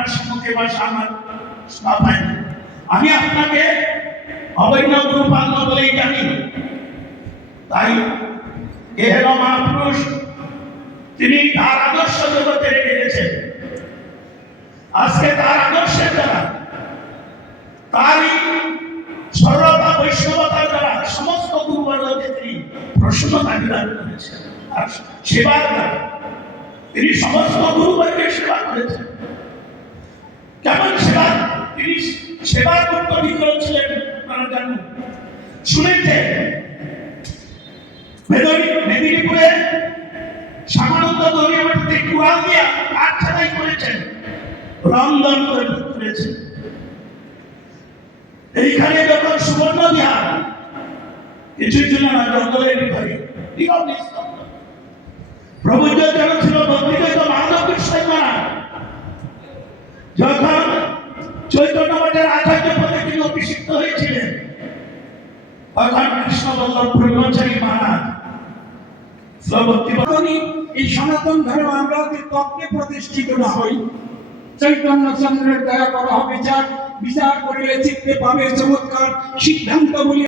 আপনার সম্মুখে বসা আমার পাই। আমি আপনাকে অবৈধ গুরুপান্য বলেই জানি। তাই এ হলো মহাপুরুষ, তিনি তার আদর্শ জগতে রেখে গেছেন। আজকে তার আদর্শের দ্বারা, তারই সরলতা বৈষ্ণবতার দ্বারা সমস্ত গুরুবর্গকে তিনি প্রসন্নতা বিধান করেছেন। আর সেবার দ্বারা তিনি সমস্ত গুরুবর্গের সেবা করেছেন। কেমন সেবা? তিনি সেবা করতে বিক্রম ছিলেন, আপনারা জানেন, শুনেছেন। মেদিনীপুরে সামানন্দ দরিয়াবাড়িতে কুড়াল দিয়া কাঠ ছাড়াই করেছেন, রন্ধন করেছেন। এইখানে যখন সুবর্ণ বিহার কিছুই ছিল না, জঙ্গলের ভিতরে প্রভুজ জন ছিল ভক্তিগত মাধব কৃষ্ণ মহারাজ। যখন চৈতন্য মঠের আচার্য পদে তিনি অভিষিক্ত হয়েছিলেন, তখন কৃষ্ণবল্লভ ব্রহ্মচারী মহারাজ এই সনাতন ধর্ম আমরা যদি তত্ত্বে প্রতিষ্ঠিত না হই, চৈতন্য চন্দ্রের দয়া করা হবে, বিচার করিলে চিত্তে পাবে চমৎকার সিদ্ধান্ত বলি